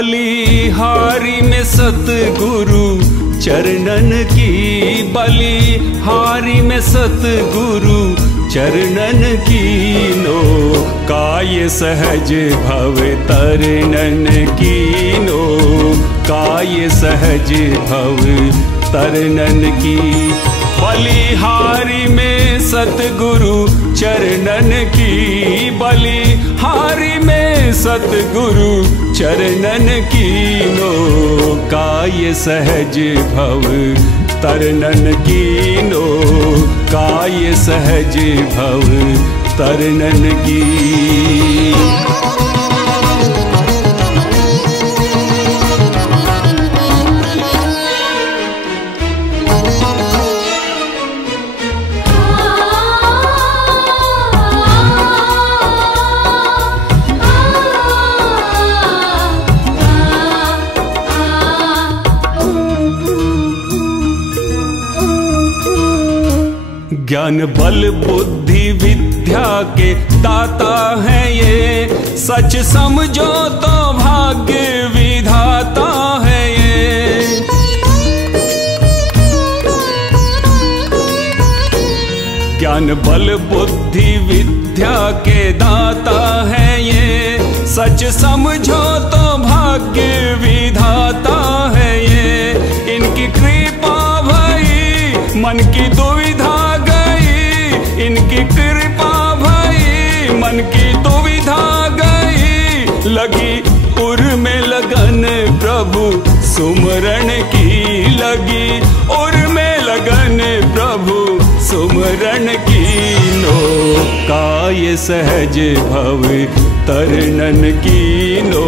बलिहारी में सतगुरु चरणन की, बलिहारी में सतगुरु चरणन कीनो, काय सहज भव तरनन कीनो, काय सहज भव तरनन की। बलिहारी में सतगुरु चरणन की, बलिहारी में सतगुरु चरणन कीनो, काय सहज भव तरनन कीनो, काय सहज भव तरनन की। ज्ञान बल बुद्धि विद्या के दाता है ये, सच समझो तो भाग्य विधाता है ये। ज्ञान बल बुद्धि विद्या के दाता है ये, सच समझो तो भाग्य विधाता है ये। इनकी कृपा भई मन की दुविधा गई, इनकी कृपा भई मन की दुविधा गई, लगी उर में लगन प्रभु सुमरण की, लगी उर में लगन प्रभु सुमरण कीनो, काय सहज भव तरनन कीनो,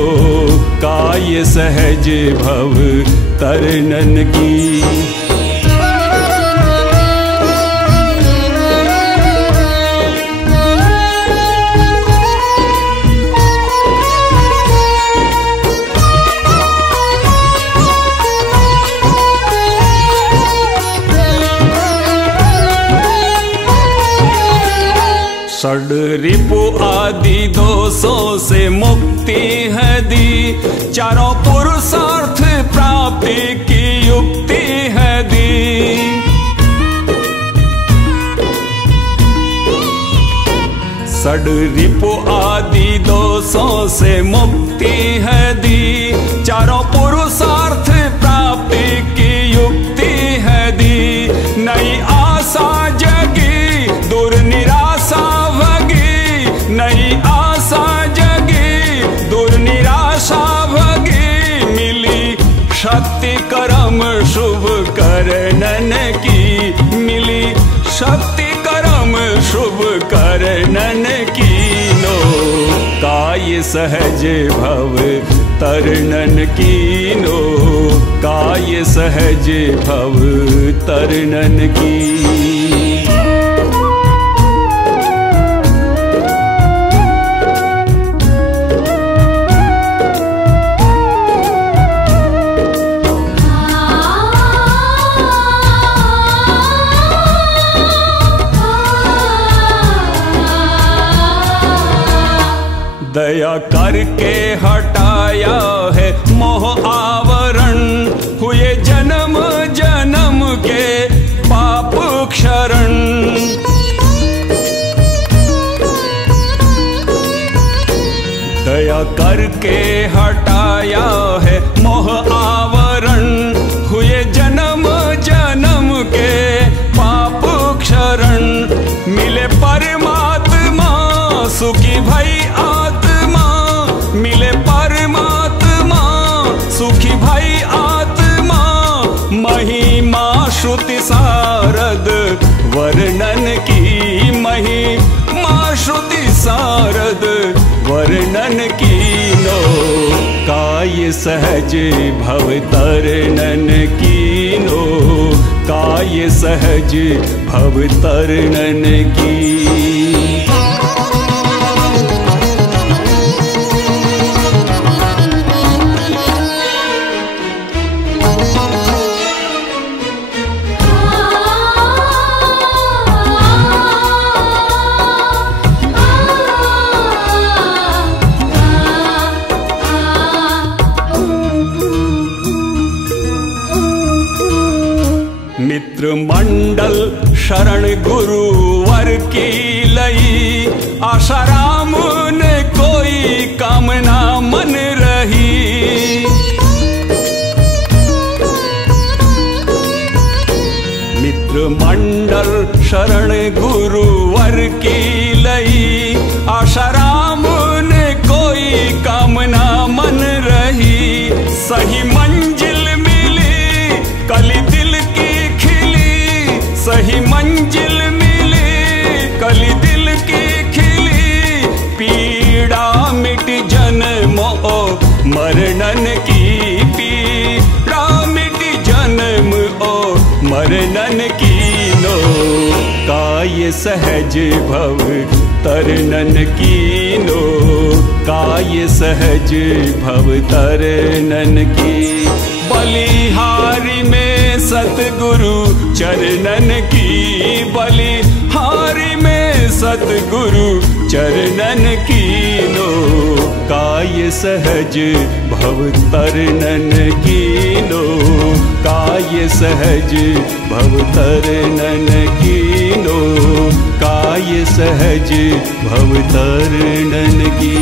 काय सहज भव तरनन की। षड रिपु आदि दोषों से मुक्ति है दी, चारों पुरुषार्थ प्राप्ति की युक्ति है दी। षड रिपु आदि दोषों से मुक्ति है दी, चारों पुरुषार्थ प्राप्ति की युक्ति है दी। नई आशा जगी दूर निराशा भगी, नई आशा जगी दूर निराशा भगी, मिली शक्ति कर्म शुभ करनन की, मिली शक्ति कर्म शुभ करनन कीनो, काय सहज भव तरनन कीनो, काय सहज भव तरनन की। दया करके हटाया है मोह आवरण, हुए जन्म जन्म के पाप क्षरण। दया करके हटाया है मोह आवरण, हुए जन्म जन्म के पाप क्षरण। मिले परमात्मा सुखी भई आत्मा, मिले परमात्मा सुखी भई आत्मा, महिमा श्रुति सारद वर्णन की, महिमा श्रुति सारद वर्णन कीनो, काय सहज भव तरनन कीनो, काय सहज भव तरनन की। लई, आशाराम ने कोई कामना मन रही। मित्र मंडल शरण गुरुवर की लई, आशाराम ने कोई कामना मन रही। सही मंजिल मिली कली दिल की खिली, सही मंजिल मिली कली दिल की खिली। पीड़ा मिट जन्म ओ मरणन की, पीड़ा मिट जन्म ओ मरणन की नो। काय सहज भव तरनन कीनो, काय सहज भव तरनन की। बलिहारी में सतगुरु चरणन की, बलिहारी में सतगुरु चरणन कीनो। काय सहज भव तरनन कीनो, काय सहज भव तरनन कीनो, काय सहज भव तरनन की।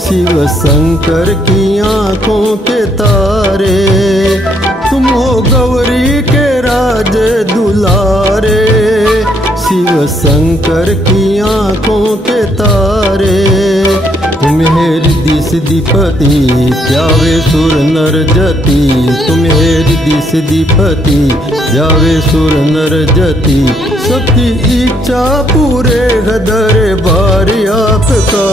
शिव शंकर की आंखों के तारे, तुम हो गौरी के राज दुलारे। शिव शंकर की आंखों के तारे, तुम्हें हृदय सिद्धिपति जावे सुर नर जति। तुम्हें हृदय सिद्धिपति जावे सुर नर जति। सबकी इच्छा पूरे गदर बारी आपका,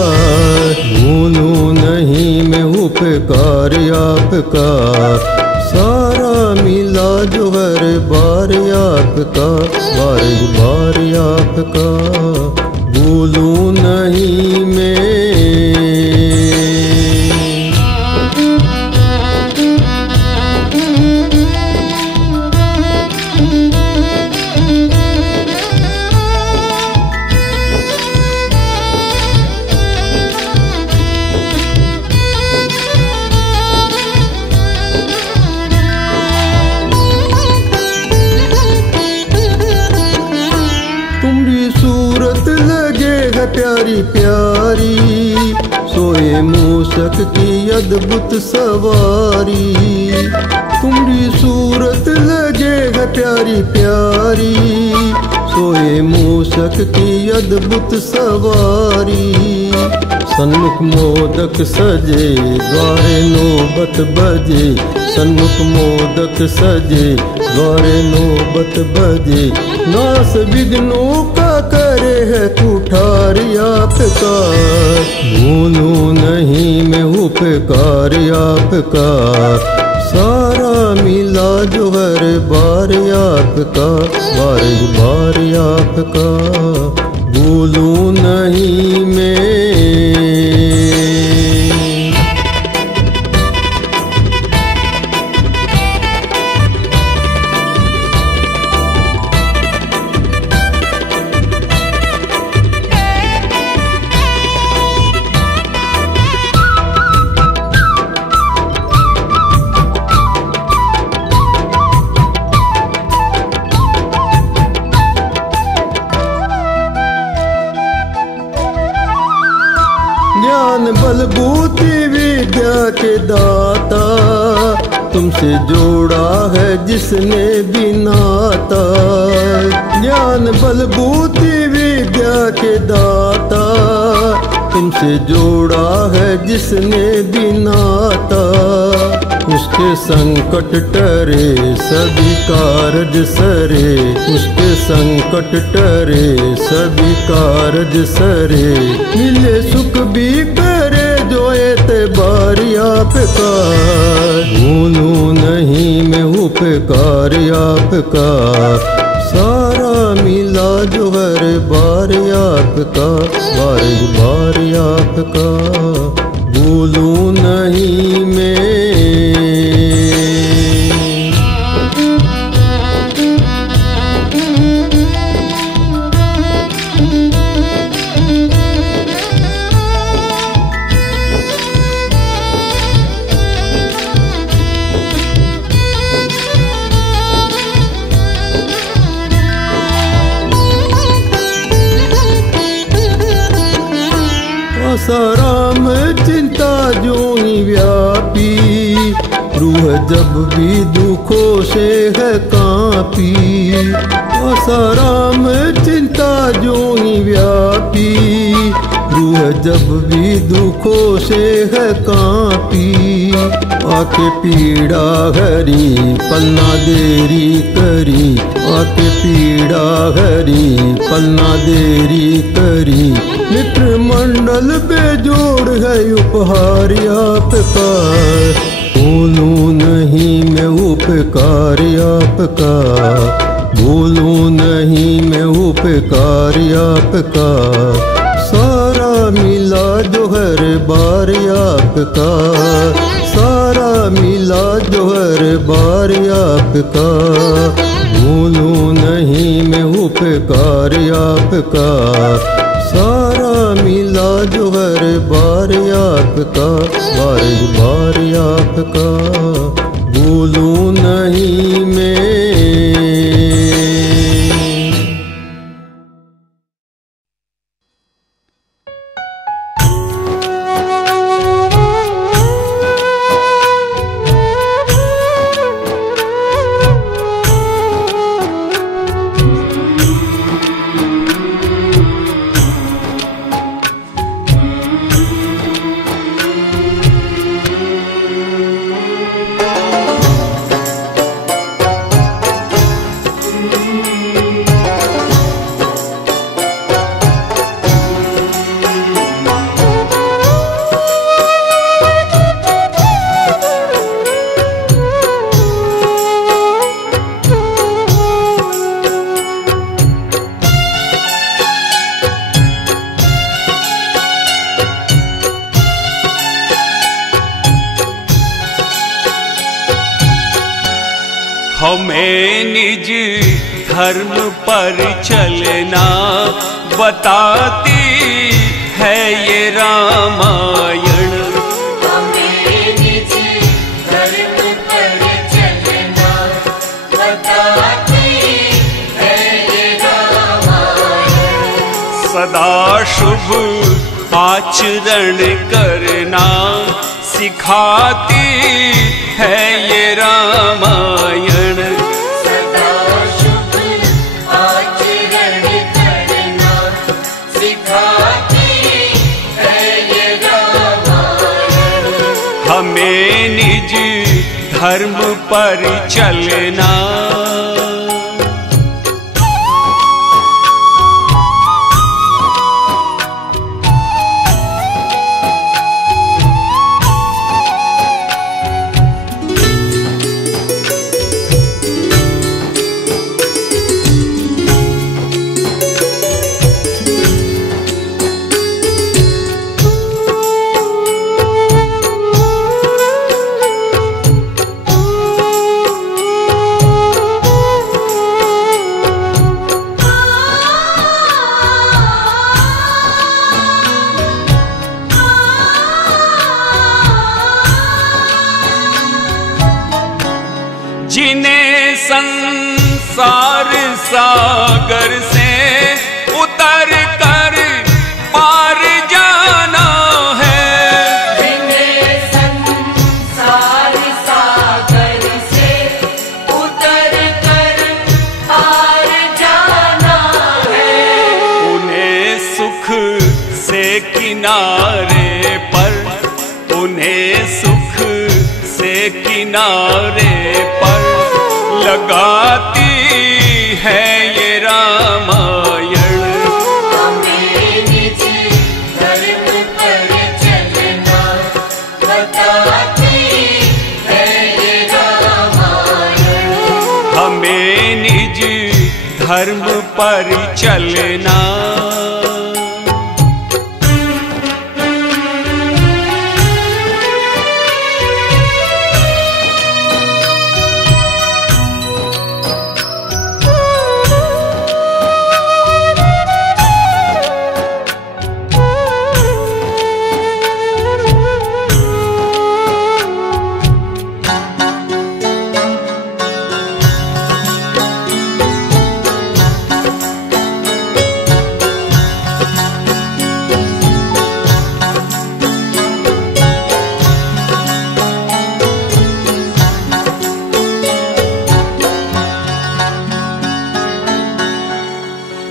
भूलूं नहीं मैं उपकार आपका। सारा मिला जो हर बार आपका, बार आपका, भूलूं नहीं मैं। प्यारी प्यारी सोए मूषक की अद्भुत सवारी। तुम्हारी सूरत लगेगा प्यारी प्यारी सोए मूषक की अद्भुत सवारी। सन्मुख मोदक सजे द्वारे नौबत बजे, सन्मुख मोदक सजे द्वारे नौबत बजे। नास विघ्नों का करे है कुठार आपका, भूलूं नहीं मैं उपकार आपका। सारा मिला जो हर बार आपका, बार आपका, ज्ञान बल बुद्धि विद्या के दाता, तुमसे जोड़ा है जिसने भी नाता। ज्ञान बल बुद्धि विद्या के दाता, तुमसे जोड़ा है जिसने भी नाता। उसके संकट टरे सभी कारज सरे, उसके संकट टरे सभी कारज सरे। मिले सुख भी करे जो एतबार आपका, भूलूं नहीं मैं उपकार आपका। सारा मिला जो हर बार आपका, बार आपका, भूलूं नहीं मैं। आसाराम चिंता जोनी व्यापी, रूह जब भी दुखों से है कांपी। आसाराम चिंता जोनी व्यापी, रूह जब भी दुखों से है कांपी। आके पीड़ा हरी पलना देरी करी, आके पीड़ा हरी पलना देरी करी। मित्र मंडल बेजोड़ है उपहार आपका, भूलूं नहीं मैं उपकार आपका। भूलूं नहीं मैं उपकार आपका। सारा मिला जो हर बार आपका, सारा मिला जो हर बार आपका। भूलूं नहीं मैं उपकार आपका। सारा मिला जो हर बार आपका, बार आपका, भूलूं नहीं मैं। हमें निज धर्म पर चलना बताती है ये रामायण। हमें निज धर्म पर चलना बताती है ये रामायण। सदा शुभ आचरण करना सिखाती है ये रामायण। सदा शुभ आचरण करना सिखाती है ये रामायण। हमें निज धर्म पर चलना जिन्हें संसार सागर से उतर कर पार जाना है। सुख से किनारे पर, उन्हें सुख से किनारे पर लगाती है ये रामायण। हमें निज धर्म पर चलना बताती है ये रामायण। हमें निज धर्म पर चलना।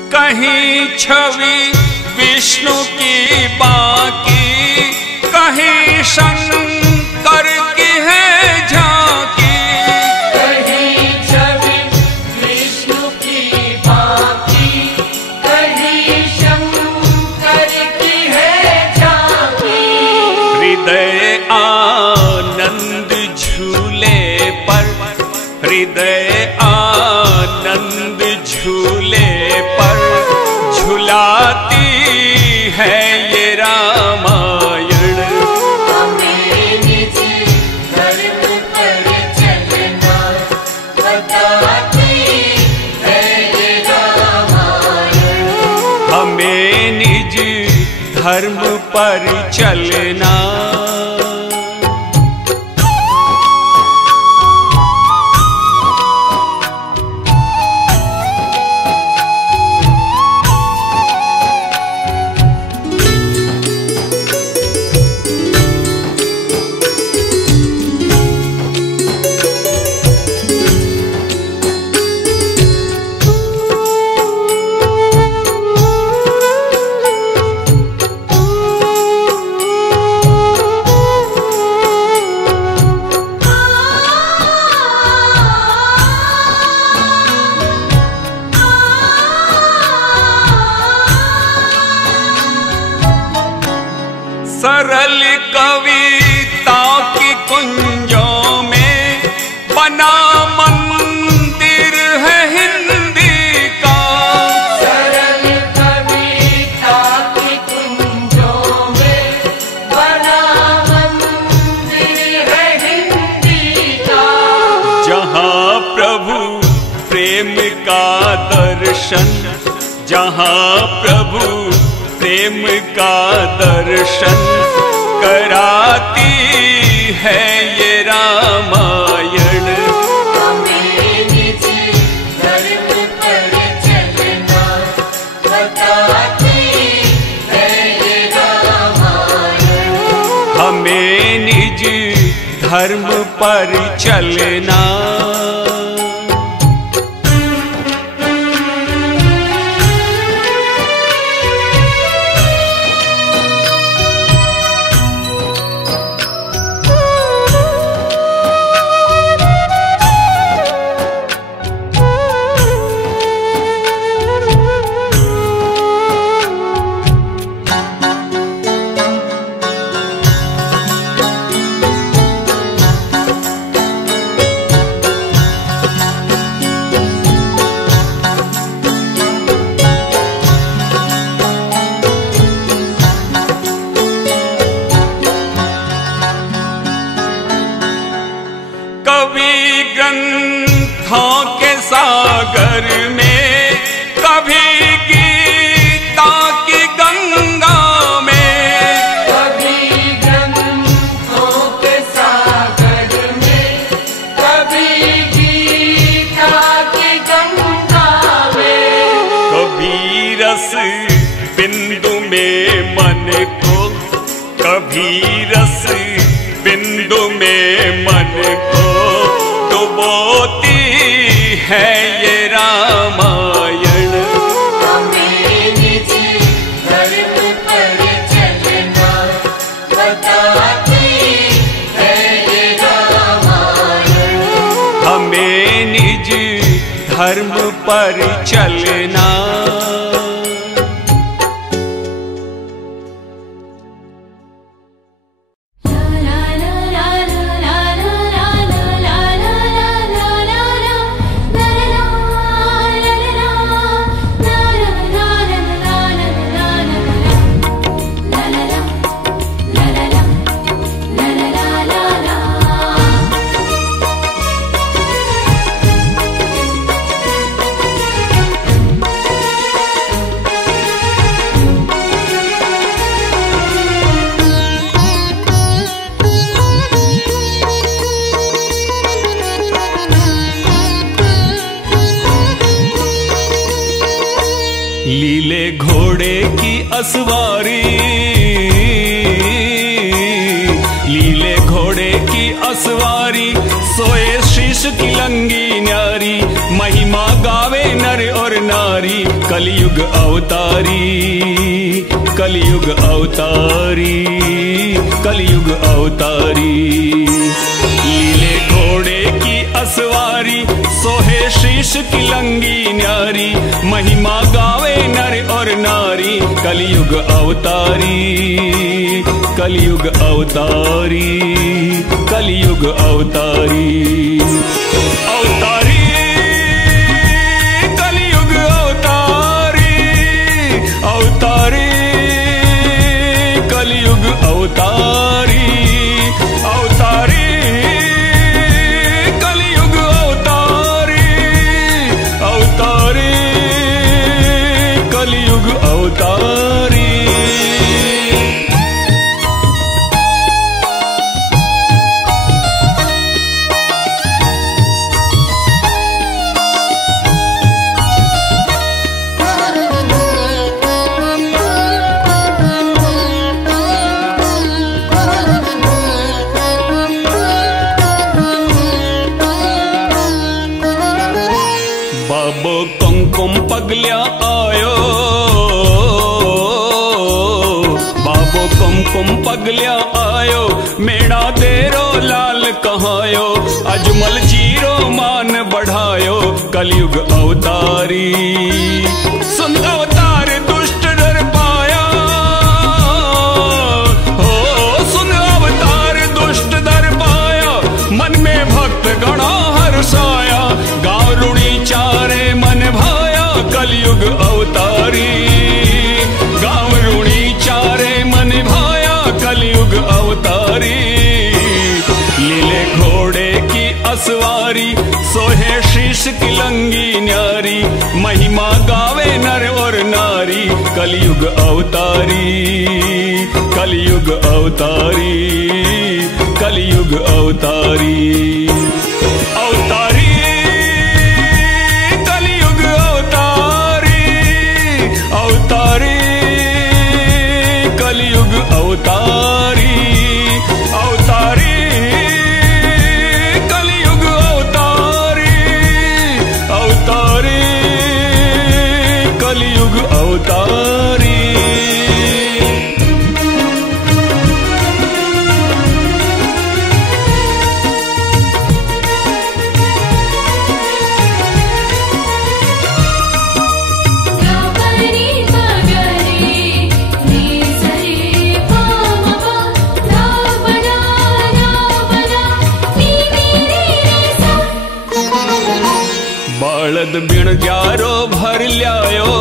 कहीं छवि विष्णु की बाकी, कहीं शंकर की है झांकी। कहीं छवि विष्णु की बाकी, कहीं शंकर की है झांकी। हृदय आनंद झूले पर, हृदय आनंद झूले पर झुलाती है ये रामायण। हमें निज धर्म पर चलना बताती है ये रामायण। हमें निज धर्म पर चलना। सरल कविता की कुंजों में बना मंदिर है हिंदी का। सरल कविता की कुंजों में बना मंदिर है हिंदी का। जहाँ प्रभु प्रेम का दर्शन, जहाँ प्रभु प्रेम का दर्शन कराती है ये रामायण। हमें निज धर्म पर चलना बताती है ये रामायण। हमें निज धर्म पर चलना। कवि ग्रंथों के सागर में, कभी गीता की गंगा में। कभी ग्रंथों के सागर में, कभी गीता की गंगा में। कभी रस बिंदु में मन को, कभी रस बिंदु में मन को डुबोती है ये रामायण। हमें निज धर्म पर चलना। लीले घोड़े की असवारी, लीले घोड़े की असवारी, सोए शीश की लंगी न्यारी, महिमा गावे नर और नारी, कलयुग अवतारी, कलयुग अवतारी, कलयुग अवतारी। लीले घोड़े की असवारी, सोहे शीश की लंगी न्यारी, महिमा गावे नर और नारी, कलयुग अवतारी, कलयुग अवतारी, कलयुग अवतारी। अवतारी कलयुग अवतारी, अवतारी कलयुग अवतारी, अवतारी कलयुग अवतारी, अवतारी कलयुग अवतारी। बाबो कुमकुम पगलिया आयो, बाबो कुमकुम पगलिया आयो, मेड़ा देरो लाल कहायो, अजमल जीरो मान बढ़ायो, कलयुग अवतारी। सुन अवतार दुष्ट डर पाया, हो सुन अवतार दुष्ट डर पाया, मन में भक्त गणा हर्षाया, गाँव रुणी चारे मन भाया, कलयुग अवतारी, गाँव रुणी चारे मन भाया, कलयुग अवतारी। लीले घोड़े की असवारी, सोहे शीश की लंगी न्यारी, महिमा गावे नर और नारी, कलयुग अवतारी, कलयुग अवतारी, कलयुग अवतारी। अवतारी कलयुग अवतारी, अवतारी कलयुग अवतारी, अवतारी कलयुग अवतारी, अवतारी कलयुग अवतारी। बालद बिन जारो भर ल्यायो,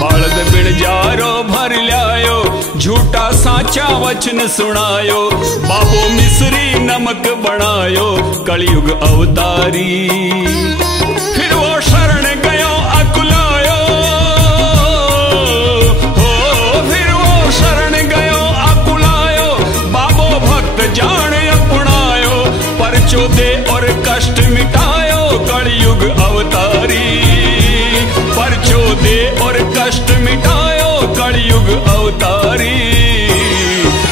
बालद बिन जारो भर ल्यायो, झूठा साचा वचन सुनायो, बाबो मिश्री नमक बनायो, कलयुग अवतारी। फिर वो शरण गयो अकुलायो, हो फिर वो शरण गयो अकुलायो, बाबो भक्त जान अपनायो, परचो दे और कष्ट मिटायो, कलयुग अवतारी। परचो दे और कष्ट मिटायो, कलयुग अवतारी।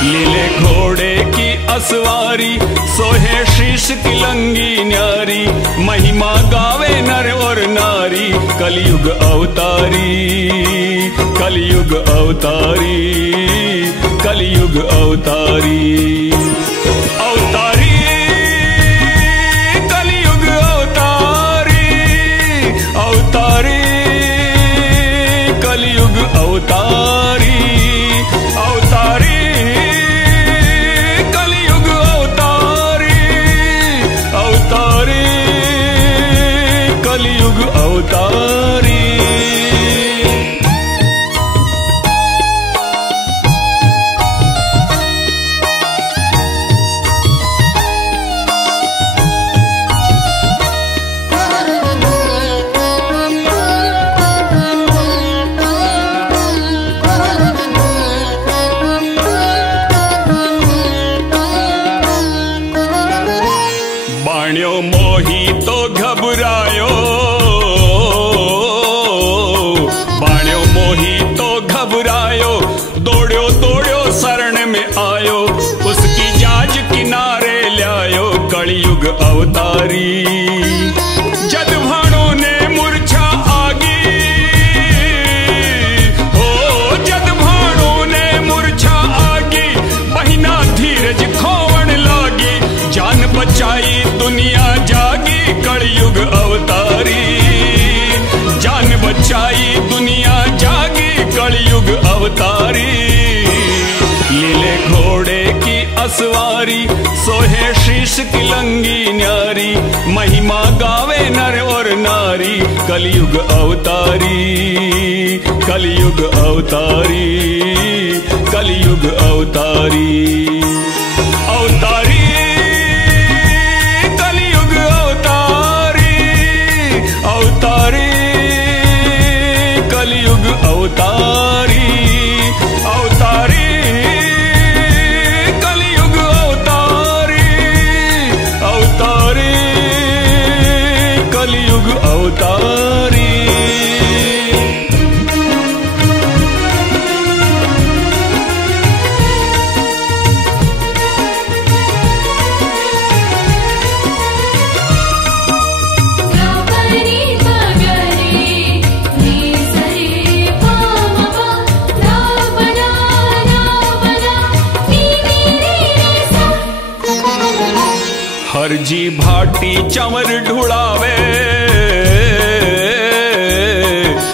लीले घोड़े की असवारी, सोहे शीश की लंगी न्यारी, महिमा गावे नर और नारी, कलयुग अवतारी, कलयुग अवतारी, कलयुग अवतारी। अवतारी कलयुग अवतारी, अवतारी। जद भाणों ने मूर्छा आगी, हो जद भाणों ने मूर्छा आगी, बहिना धीरज खोवण लागी, जान बचाई दुनिया जागी, कलयुग अवतारी। जान बचाई दुनिया जागी, कलयुग अवतारी। लीले घोड़े की असवारी, सोहे शीश की लंगी न्यारी, महिमा गावे नर और नारी, कलयुग अवतारी। कलयुग अवतारी, कलयुग अवतारी। अवतारी कलयुग अवतारी, अवतारी कलयुग अवतारी, अवतारी कलयुग अवतारी, अवतारी कलयुग अवतारी। हरजी भाटी चंवर ढुड़ावे,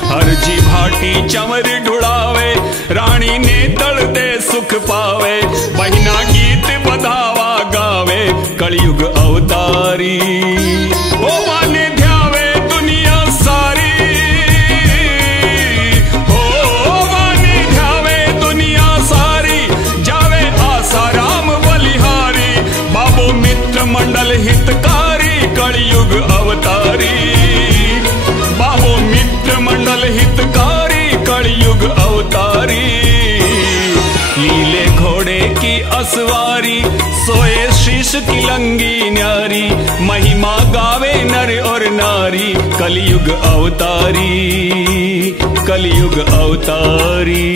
हरजी भाटी चंवर ढुड़ावे, रानी ने दल दे सुख पावे, बहिना गीत बधावा गावे, कलयुग अवतारी। ओ माने ध्यावे दुनिया सारी, हो माने ध्यावे दुनिया सारी, जावे आसाराम बलिहारी, बाबू मित्र मंडल हितकारी, कलयुग अवतारी। बाबू मित्र मंडल हितकारी, कलयुग अवतारी। लीले घोड़े की असवारी, सोए शीश की लंगी न्यारी, महिमा गावे नर और नारी, कलयुग अवतारी। कलयुग अवतारी,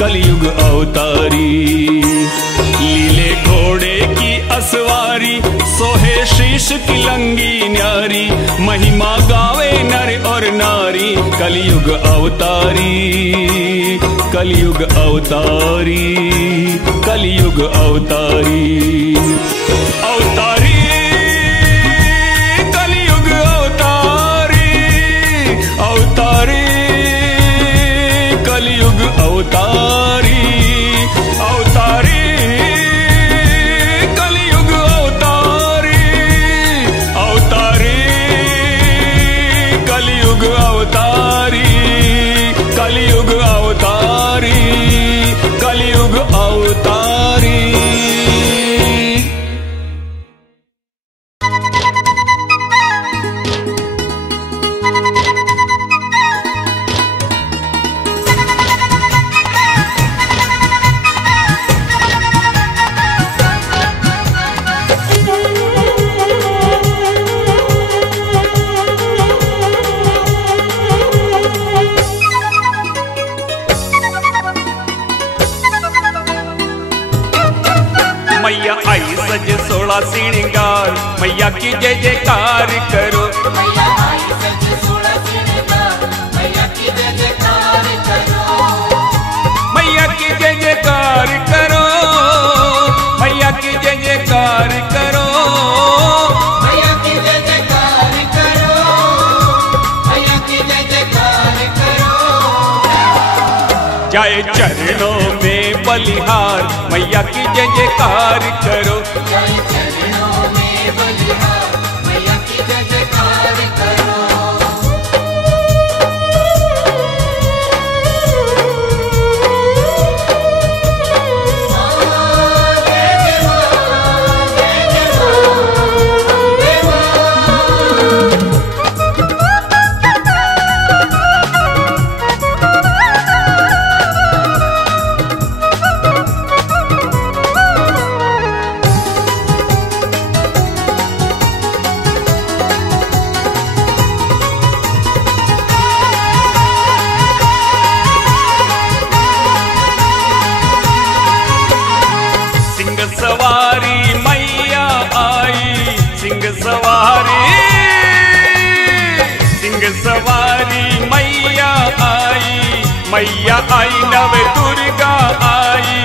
कलयुग अवतारी। लीले घोड़े की असवारी, सोहे शीश की लंगी न्यारी, महिमा गावे नर और नारी, कलयुग अवतारी। कलयुग अवतारी, कलयुग अवतारी। अवतारी कलयुग अवतारी, अवतारी कलयुग अवतारी, अवतारी कलयुग अवतारी, अवतारी कलयुग अवतारी, कलयुग अवतारी, कलयुग अवतारी। मैया आई सज 16 श्रृंगार, मैया की जय जयकार करो। मैया आई सज 16 श्रृंगार, मैया की जय जयकार करो। मैया की जय जयकार करो, मैया की जय जयकार करो, मैया की जय जयकार करो, मैया की जय जयकार करो। जाए चरणों में बलिहार, मैया की जय जयकार करो। जय चरणों में बलिहार, मैया की जय जयकार करो। सिंह सवारी मैया आई नव दुर्गा आई,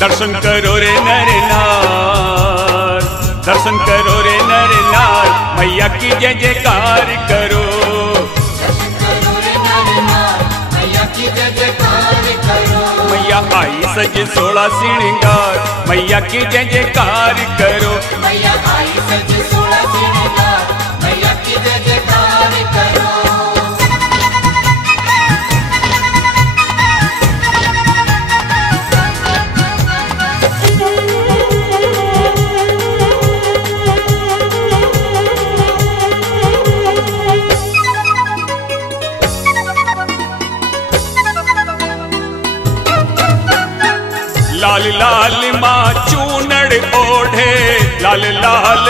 दर्शन करो रे नर नार, दर्शन करो रे नर नार, मैया की जय जयकार करो, मैया आई सज 16 श्रृंगार, मैया की जय जयकार करो, मैया आई सज 16 श्रृंगार, मैया की जय जयकार करो। लाल लाल माँ चूनड़ ओढ़े, लाल लाल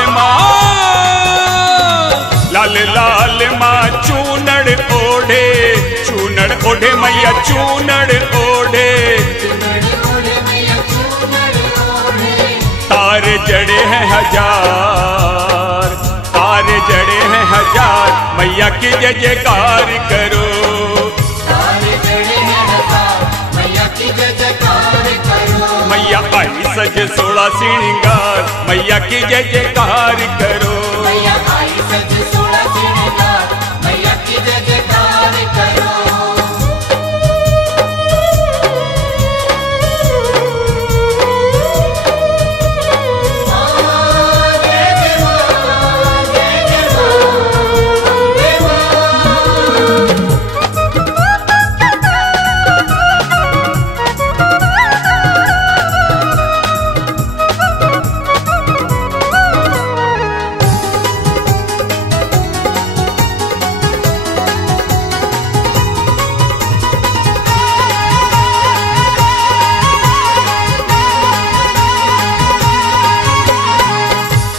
माँ चूनड़ ओढ़े मैया चूनड़ ओढ़े, तारे जड़े हैं हजार, तारे जड़े हैं हजार, मैया की जय जयकार करो, मैया आई सज 16 श्रृंगार, मैया की जय जयकार करो, मैया आई सज 16 श्रृंगार, मैया की जय जयकार करो।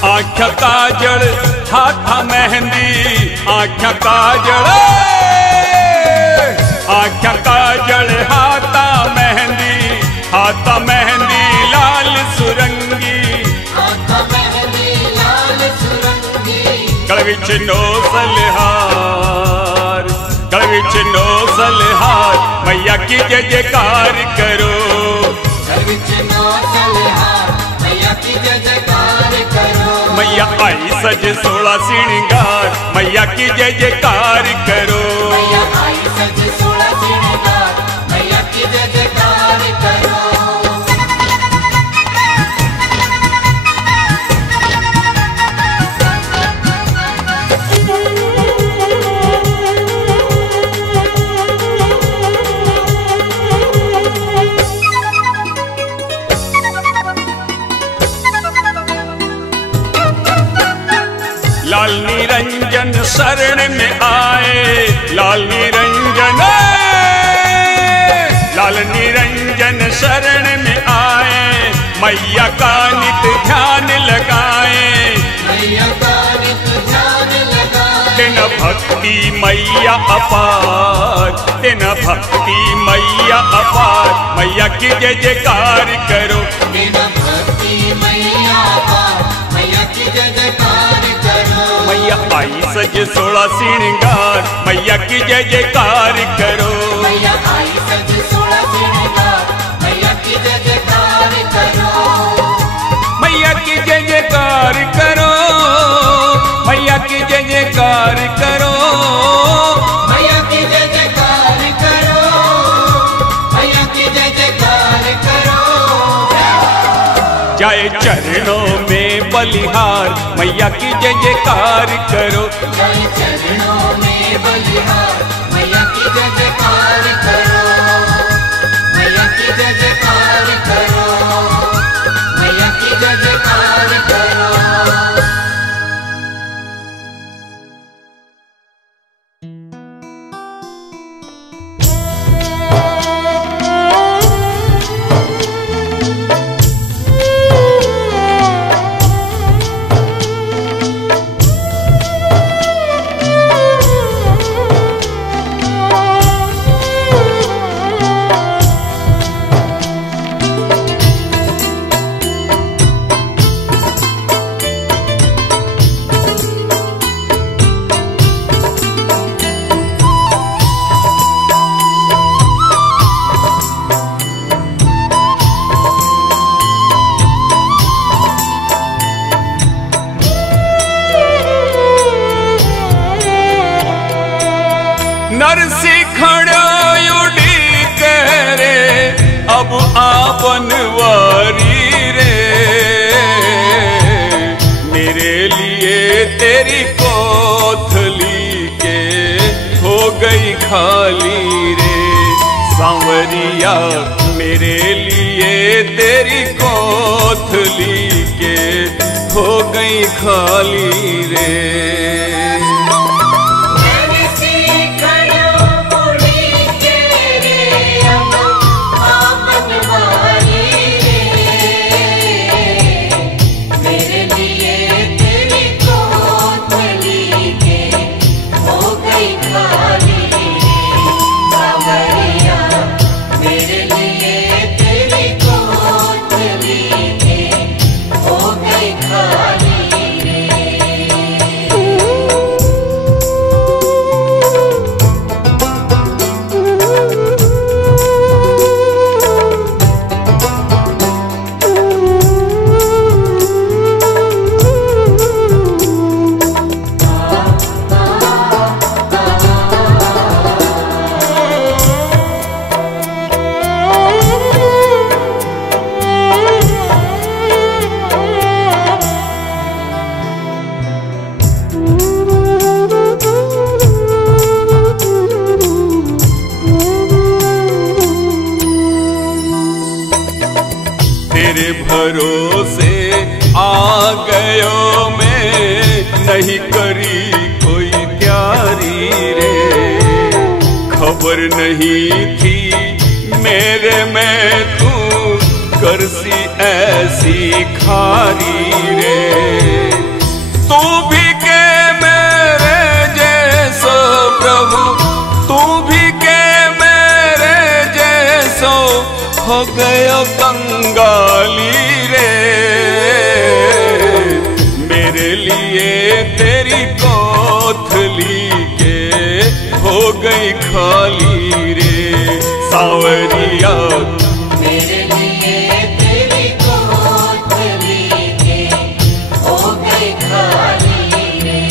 आँख काजल हाथा मेहंदी, आँख काजल हाथा मेहंदी लाल सुरंगी, गलविच नो सलहार, मैया की जय जयकार करो, मैया आई सज 16 श्रृंगार, मैया की जय जयकार करो, मैया आई सज 16 श्रृंगार, मैया की जय जयकार करो। लाल निरंजन शरण में आए, लाल निरंजन शरण में आए, मैया का नित ध्यान लगाए, तेना भक्ति मैया अपार, तेना भक्ति मैया अपार, मैया की जय जयकार करो, मैया आई सज 16 श्रृंगार, मैया की जय जयकार करो, मैया आई सज 16 श्रृंगार, मैया की जय जयकार करो, मैया की जय जयकार करो, मैया की जय जयकार करो, मैया की जय जयकार करो, मैया की जय जयकार करो। जाए चरणों में बलिहार, मैया की जय जयकार करो, जय चरणों में बलिहार, मैया की जय जयकार करो, मैया की जय जयकार करो, मैया की जय जयकार करो। नरसी खड़ोयुडी करे अब आपन वारी रे, मेरे लिए तेरी कोथली के हो गई खाली रे। सांवरिया मेरे लिए तेरी कोथली के हो गई खाली रे। तेरे भरोसे आ गयो मैं, नहीं करी कोई तैयारी रे। खबर नहीं थी मेरे में तू करसी ऐसी खारी रे। तू भी के मेरे जैसो प्रभु, तू भी के मेरे जैसो हो गयो कंगाली रे। मेरे लिए तेरी कोथली के हो गई खाली रे। सांवरिया मेरे लिए तेरी कोथली के हो गई खाली रे।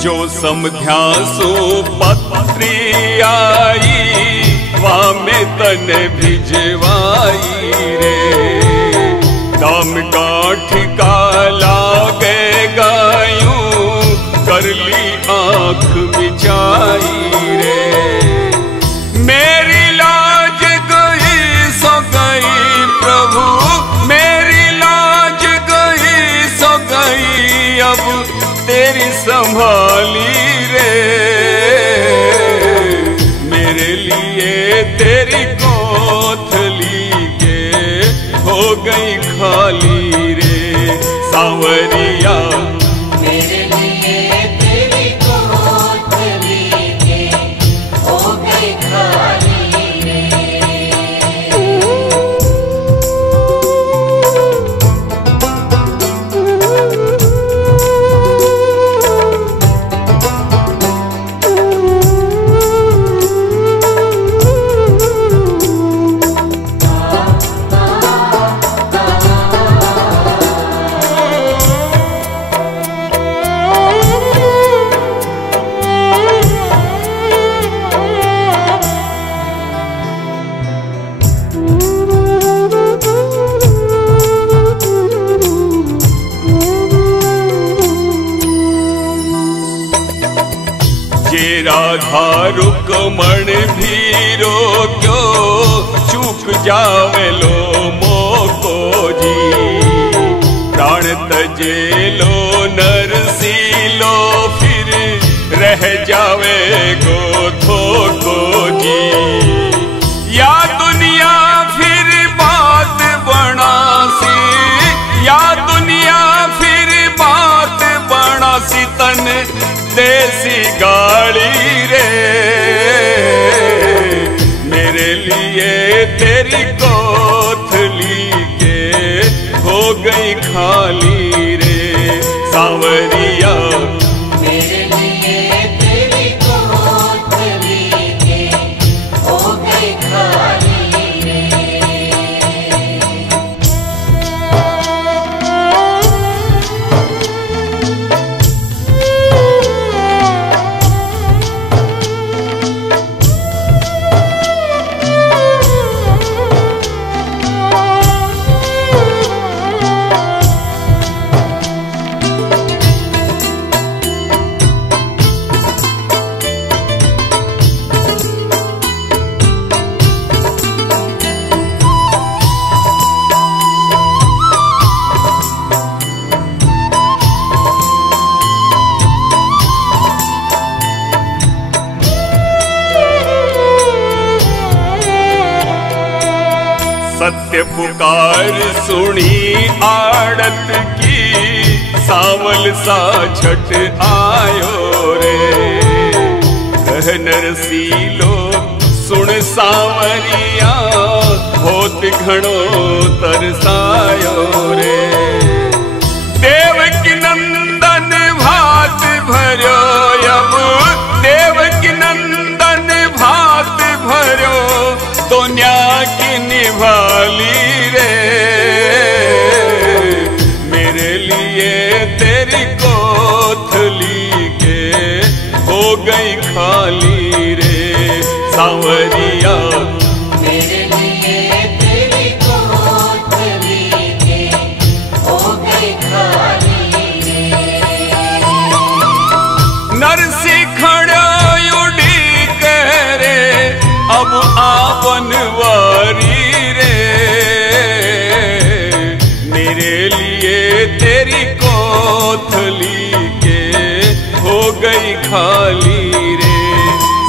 जो समध्या सुपत्री आई, वहाँ में तन भिजवाई रे। दाम गांठ का लागे गायूं, कर ली आँख मिचाई रे। मेरी लाज गई सो गई प्रभु, मेरी लाज गई सो गई अब तेरी संभाली रे। मेरे लिए तेरी कोथली के हो गई खाली रे। सांवरिया मेरे लिए तेरी कोथली के हो गई खाली रे। राधा रुकमण भी रोक्यो, चूक जावे लो मोको जी। प्राण तजे लो नरसी लो, फिर रह जावे गो थो देसी गाड़ी रे, मेरे लिए तेरी कोथली के हो गई खाली रे सांवरिया। मेरे लिए तेरी कोथली के हो गई खाली रे। सत्य पुकार सुनी आड़त की, सावल सा छठ आयो रे। कह नरसीलो सुन सांवरिया, होत घणो तरसायो रे। देवकी नंदन भात भर्यो अब, देवकी नंदन भात भर्यो तो न्याकी निभाली रे। मेरे लिए तेरी कोथली के हो गई खाली रे सांवरिया। मेरे लिए तेरी कोथली के हो गई खाली रे। नरसी खड़ा उड़ी करे अब आपन वारी रे। मेरे लिए तेरी कोथली के हो गई खाली रे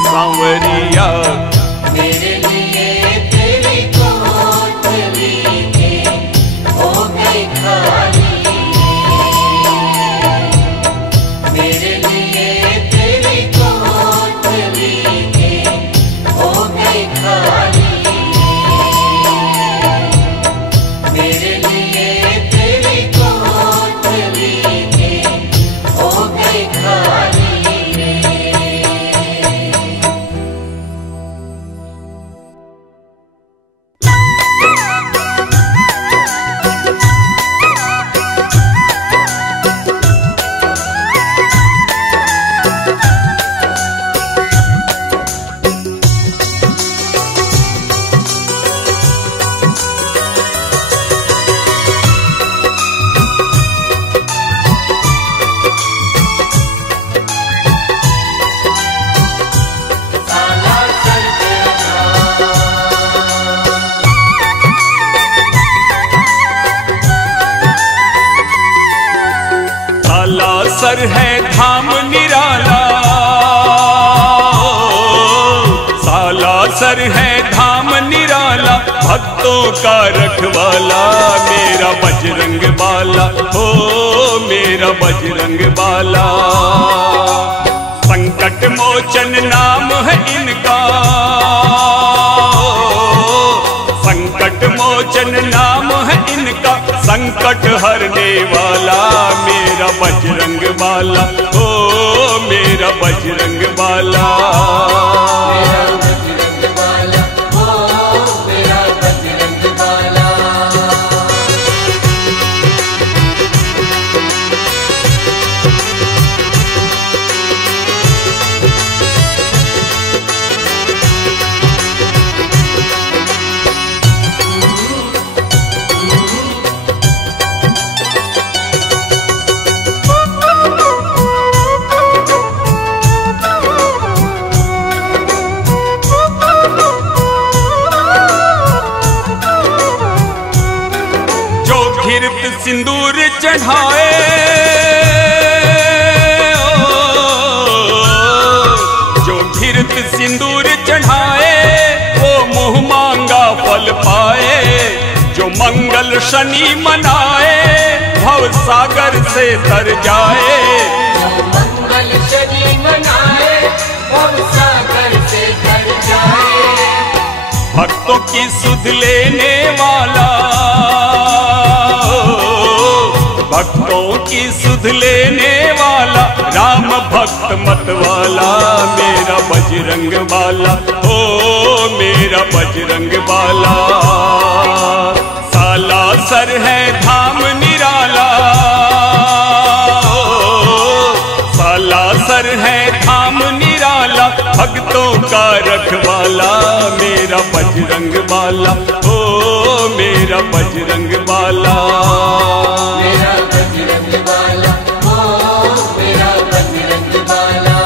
सांवरिया। मेरे लिए तेरी कोथली के हो गई खाली रे। मेरे लिए तेरी कोथली के हो गई खाली रे। मेरे लिए तेरी कोथली के हो गई खाली रे। सालासर है धाम निराला, सालासर है धाम निराला, भक्तों का रखवाला मेरा बजरंग बाला, हो मेरा बजरंग बाला। संकट मोचन नाम है इनका, संकट मोचन नाम है इनका, संकट हरने वाला मेरा बजरंग बाला, ओ मेरा बजरंग बाला। मेरा बजरंग बाला, ओ मेरा बजरंग बाला। सिंदूर चढ़ाए, जो घिरत सिंदूर चढ़ाए वो मुँह मांगा फल पाए, जो मंगल शनि मनाए भव सागर से तर जाए। मंगल शनि भव सागर से तर जाए। भक्तों की सुध लेने वाला, भक्तों की सुध लेने वाला, राम भक्त मत वाला, मेरा बजरंग वाला, ओ मेरा बजरंग वाला। साला सर है धाम निराला, साला सर है धाम निराला, भक्तों का रखवाला, मेरा बजरंग वाला, ओ मेरा बजरंग वाला। मेरा बजरंग वाला, ओ मेरा बजरंग वाला।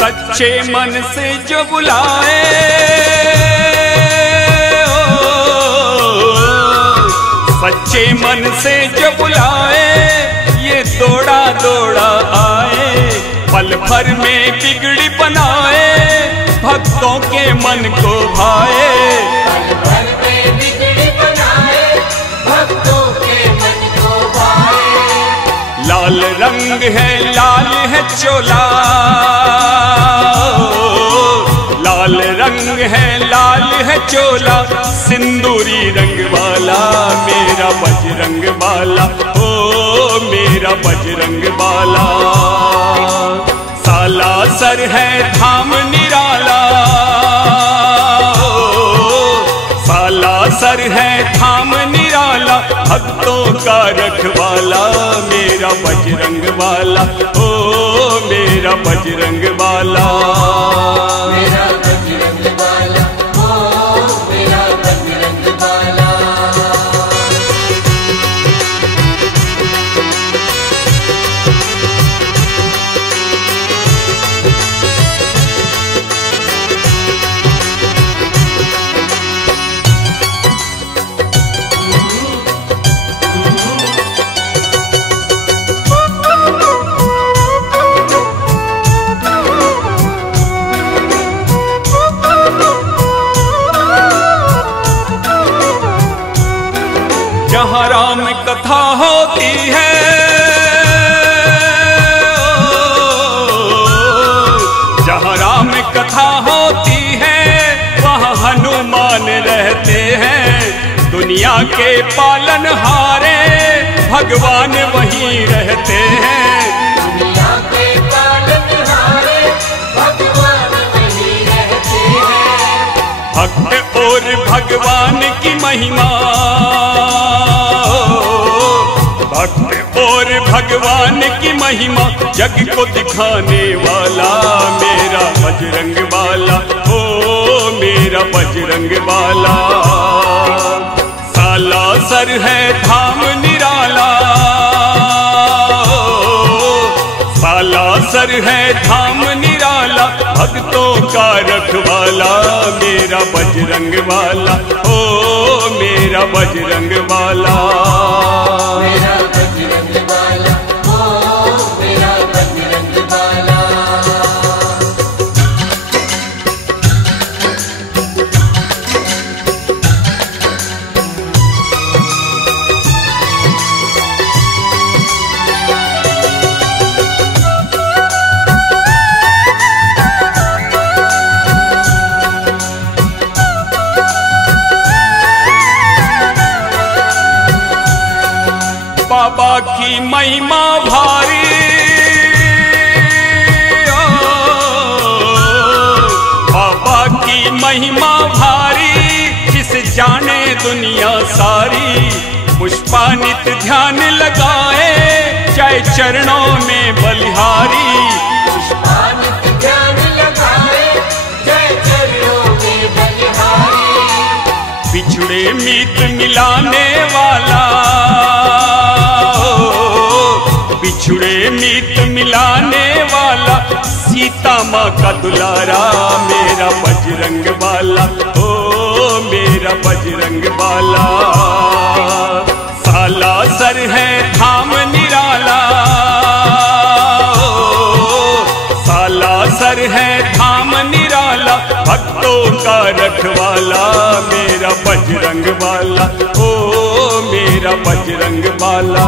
सच्चे मन से जो बुलाए, सच्चे मन से जो बुलाए, ये दौड़ा दौड़ा आए, पल भर में बिगड़ी बनाए, भक्तों के मन को भाए। पल भर में बिगड़ी बनाए, भक्तों के मन को भाए। लाल रंग है, लाल है चोला, लाल रंग है, लाल है चोला, सिंदूरी रंग वाला, मेरा बजरंग वाला, ओ मेरा बजरंग वाला। साला सर है धाम निराला, साला सर है धाम निराला, भक्तों का रखवाला, मेरा बजरंग वाला, ओ मेरा बजरंग वाला। मेरा बजरंग वाला, ओ मेरा बजरंग वाला। जहाँ राम कथा होती है, जहाँ राम कथा होती है, वहाँ हनुमान रहते हैं। दुनिया के पालनहारे भगवान वहीं रहते हैं। दुनिया के पालनहारे भगवान वहीं रहते हैं। भक्त और भगवान की महिमा, भक्त और भगवान की महिमा, जग को दिखाने वाला, मेरा बजरंग वाला, ओ मेरा बजरंग वाला। साला सर है धाम निराला, साला सर है धाम निराला, भक्तों का रखवाला, मेरा बजरंग वाला, ओ मेरा बजरंग वाला। मेरा बजरंग वाला, ओ मेरा बजरंग वाला। बाबा की महिमा भारी, बाबा की महिमा भारी, जिस जाने दुनिया सारी। पुष्पानित ध्यान लगाए, जय चरणों में बलिहारी। पुष्पानित ध्यान लगाए, जय चरणों में बलिहारी। बिछुड़े मीत मिलाने वाला, बिछुड़े मीत मिलाने वाला, सीता माँ का दुलारा, मेरा बजरंग वाला, ओ मेरा बजरंग बाला। साला सर है धाम निराला, साला सर है धाम निराला, भक्तों का रखवाला मेरा बजरंग बाला। ओ मेरा बजरंग बाला,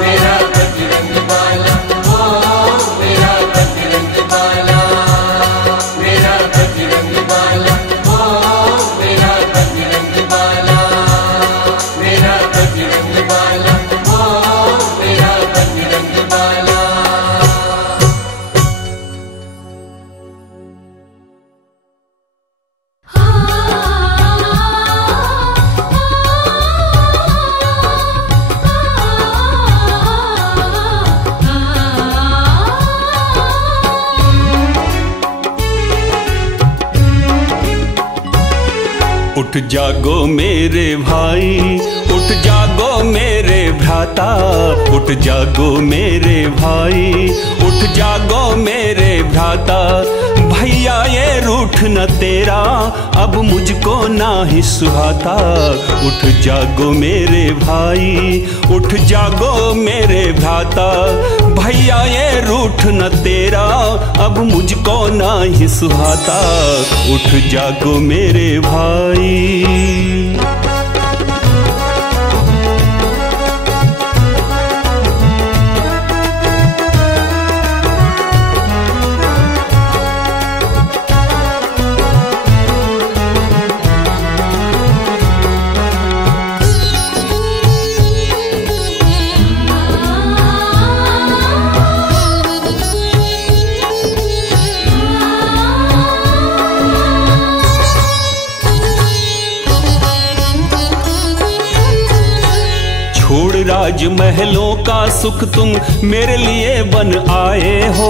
मेरा बजरंग बाला, ओ मेरा बजरंग बाला, मेरा बजरंग बाला, ओ मेरा बजरंग बाला, मेरा बजरंग बाला, ओ मेरा बजरंग बाला। उठ जागो मेरे भाई, उठ जागो मेरे भ्राता, उठ जागो मेरे भाई, उठ जागो मेरे भ्राता। भैया ये रूठ न तेरा अब मुझको ना ही सुहाता। उठ जागो मेरे भाई, उठ जागो मेरे भ्राता। भैया ये रूठ न तेरा अब मुझको ना ही सुहाता। उठ जागो मेरे भाई। छोड़ राजमहलों का सुख तुम मेरे लिए बन आए हो।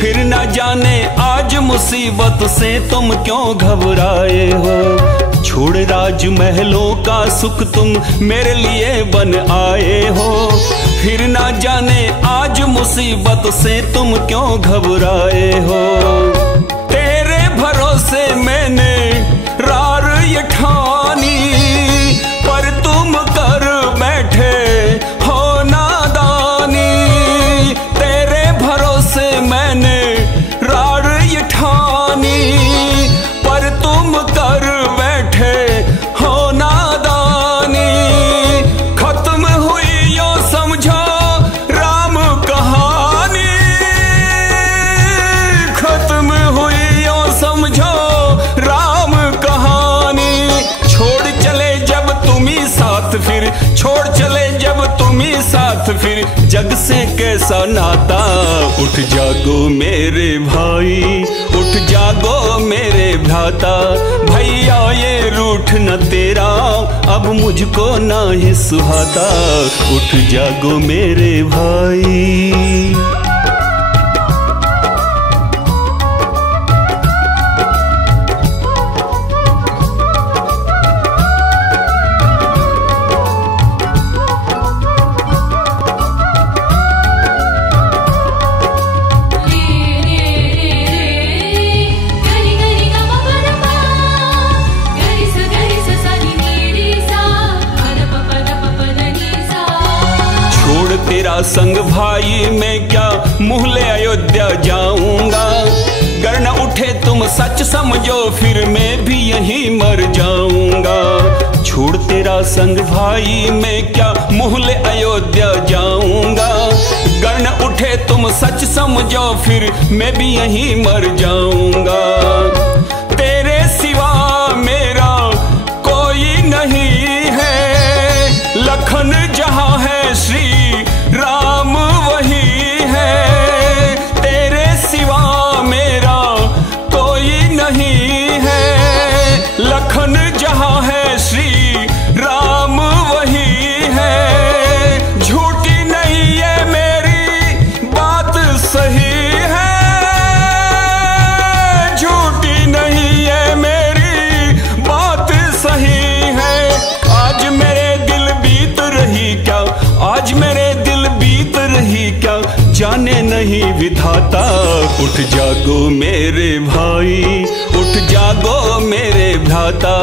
फिर न जाने आज मुसीबत से तुम क्यों घबराए हो। छोड़ राजमहलों का सुख तुम मेरे लिए बन आए हो। फिर न जाने आज मुसीबत से तुम क्यों घबराए हो। तेरे भरोसे मैंने रार ये ठानी, पर तुम कर बैठे हो नादानी। तेरे भरोसे मैंने रार ये ठानी, पर तुम कर बैठे हो नादानी। खत्म हुई यो समझो राम कहानी, खत्म हुई यो समझो राम कहानी। छोड़ चले जब तुम ही साथ, फिर छोड़ चले जब तुम ही साथ, फिर जग से कैसा नाता। उठ जागो मेरे भाई, उठ जागो मेरे भ्राता। भैया ये रूठ न तेरा अब मुझको ना ही सुहाता। उठ जागो मेरे भाई। तेरा संग भाई मैं क्या मुँह ले अयोध्या जाऊंगा। गर न उठे तुम सच समझो फिर मैं भी यहीं मर जाऊंगा। छोड़ तेरा संग भाई मैं क्या मुँह ले अयोध्या जाऊंगा। गर न उठे तुम सच समझो फिर मैं भी यहीं मर जाऊंगा। तेरे सिवा मेरा कोई नहीं है, लखन जहाँ है श्री राम वही है। तेरे सिवा मेरा कोई नहीं है, लखन जहाँ है श्री राम वही है। झूठी नहीं है मेरी बात सही है, झूठी नहीं है मेरी बात सही है। आज मेरे दिल बीत रही क्या, आज मेरे बीत रही क्या, जाने नहीं विधाता। उठ जागो मेरे भाई, उठ उठ जागो मेरे भ्राता,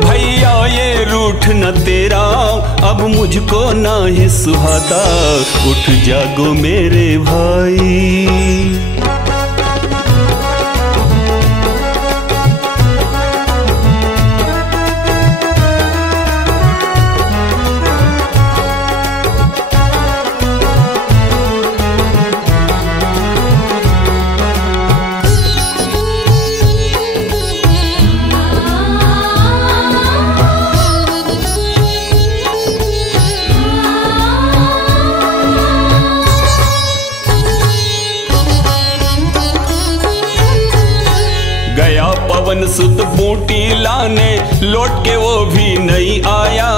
भैया ये रूठ न तेरा अब मुझको ना ही सुहाता। उठ जागो मेरे भाई। गया पवन सुत बूटी लाने, लौट के वो भी नहीं आया।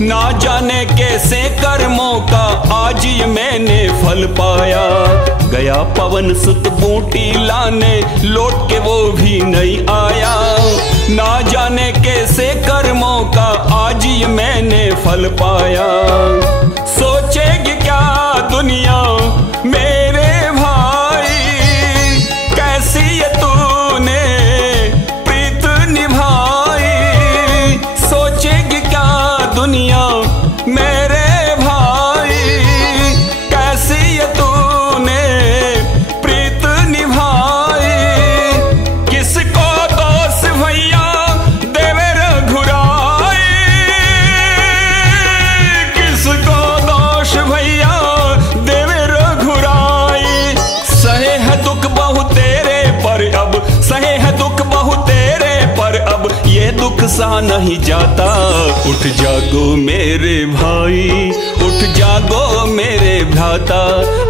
ना जाने कैसे कर्मों का आज ये मैंने फल पाया। गया पवन सुत बूटी लाने, लौट के वो भी नहीं आया। ना जाने कैसे कर्मों का आज ये मैंने फल पाया। सोचेगी क्या दुनिया मेरे भाई, कैसी ये तूने प्रीत निभाई। सोचेगी क्या दुनिया मेरे भाई, कैसी ये तूने प्रीत निभाई। किसको दोष भैया देवे रघुराई, किसको दोष भैया देवे रघुराई। सहे है दुख बहु तेरे पर अब, सहे है दुख बहु तेरे पर अब, ये दुख सा नहीं जाता। उठ जागो मेरे भाई, उठ जागो मेरे भ्राता,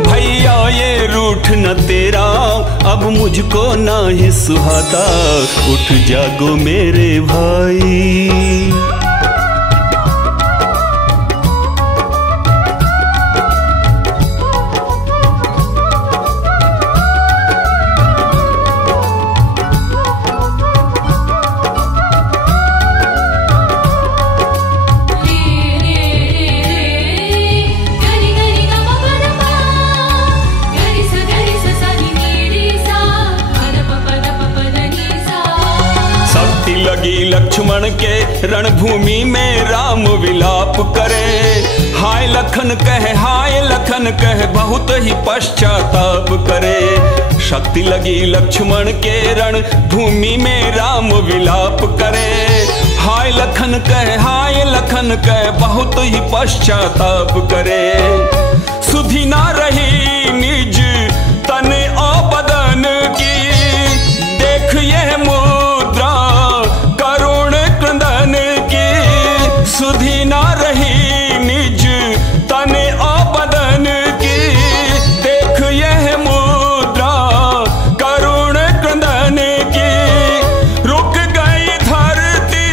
भैया ये रूठ न तेरा अब मुझको ना ही सुहाता। उठ जागो मेरे भाई। लगी लक्ष्मण के रणभूमि में राम विलाप करे। हाय लखन कहे, हाय लखन कहे, बहुत ही पश्चाताप करे। शक्ति लगी लक्ष्मण के रणभूमि में राम विलाप करे। हाय लखन कहे, हाय लखन कहे, बहुत ही पश्चाताप करे। सुधि ना रही निज तन और बदन की, देख यह मुद्रा करुण क्रंदन की। सुधि ना रही निज तन और बदन की, देख यह मुद्रा करुण क्रंदन की। रुक गई धरती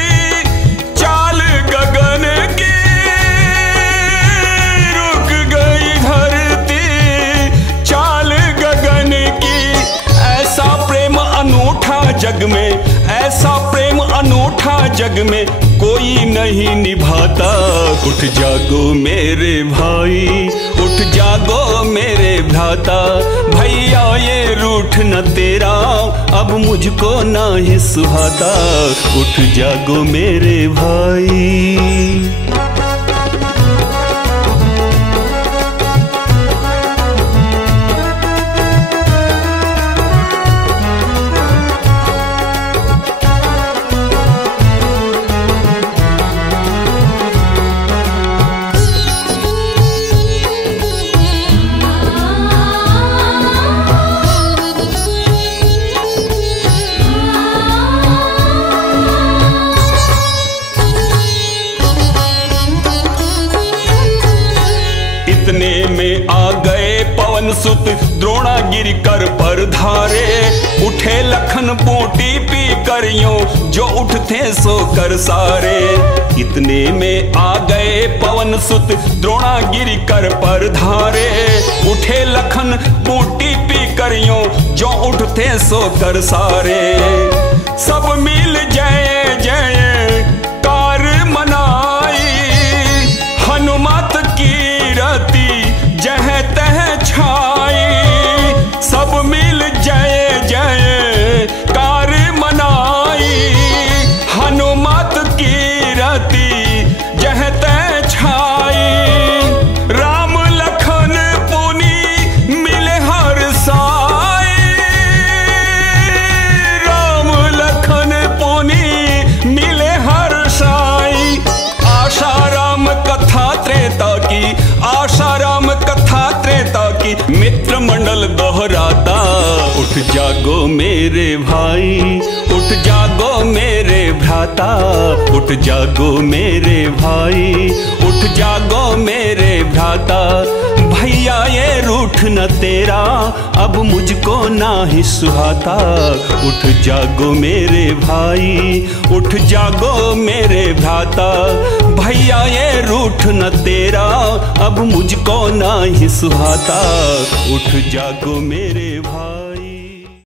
चाल गगन की, रुक गई धरती चाल गगन की। ऐसा प्रेम अनूठा जग में, ऐसा प्रेम अनूठा जग में कोई नहीं निभाता। उठ जागो मेरे भाई, उठ जागो मेरे भ्राता, भैया ये रूठ न तेरा अब मुझको ना ही सुहाता। उठ जागो मेरे भाई। इतने में आ गए पवन सुत द्रोणागिरि कर पर धारे। उठे लखन बूटी पी कर यूं जो उठते सो कर सारे। इतने में आ गए पवन सुत द्रोणागिरि कर पर धारे। उठे लखन बूटी पी कर यूं जो उठते सो कर सारे। सब मिल जय जय कार मनाई, हनुमत की रति जह तह छाई। सब मिल जय जय कार मनाई, मेरे भाई, उठ जागो मेरे भ्राता, उठ जागो मेरे भाई, उठ जागो मेरे भ्राता। भैया ये रूठ न तेरा अब मुझको ना ही सुहाता। उठ जागो मेरे भाई, उठ जागो मेरे भ्राता। भैया ये रूठ न तेरा अब मुझको ना ही सुहाता। उठ जागो मेरे